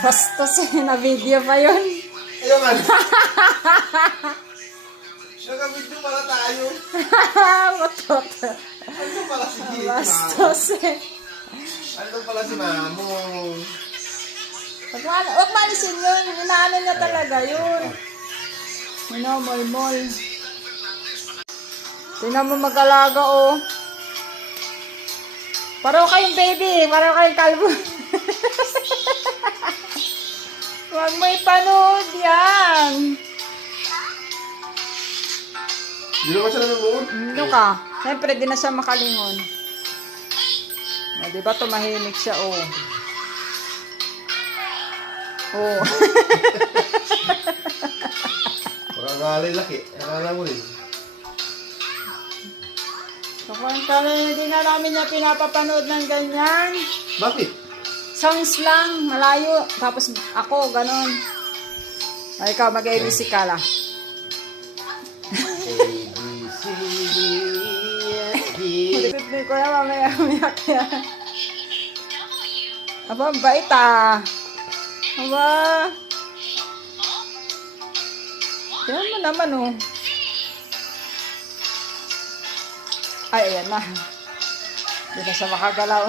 Bastos eh, na-video pa yun. Ayaw man. Naka-video pala tayo. Matot. Ano pala si Mamo? Bastos eh. Ano pala si Mamo? Huwag malisin yun. Inaano niya talaga yun. Mol. Tingnan mo mag-alaga oh. Paro kayong baby. Paro kayong kalbo. Huwag mo ipanood yan. Hindi naman siya nanonood. Ano ka? Siyempre, di na siya makalingon. Diba tumahimik siya, oh. Oh. Pagkakalay laki. Akala mo rin. So, kung hindi na namin niya pinapapanood ng ganyan. Bakit? Songs lang, malayo. Tapos ako, ganon. Ay, ikaw, mag-ABC ka lang. Malipit mo ko na mamaya kaya. Aba, ang bait ah. Aba. Tignan mo naman oh. Ay, ayan na. Hindi na siya makagalaw.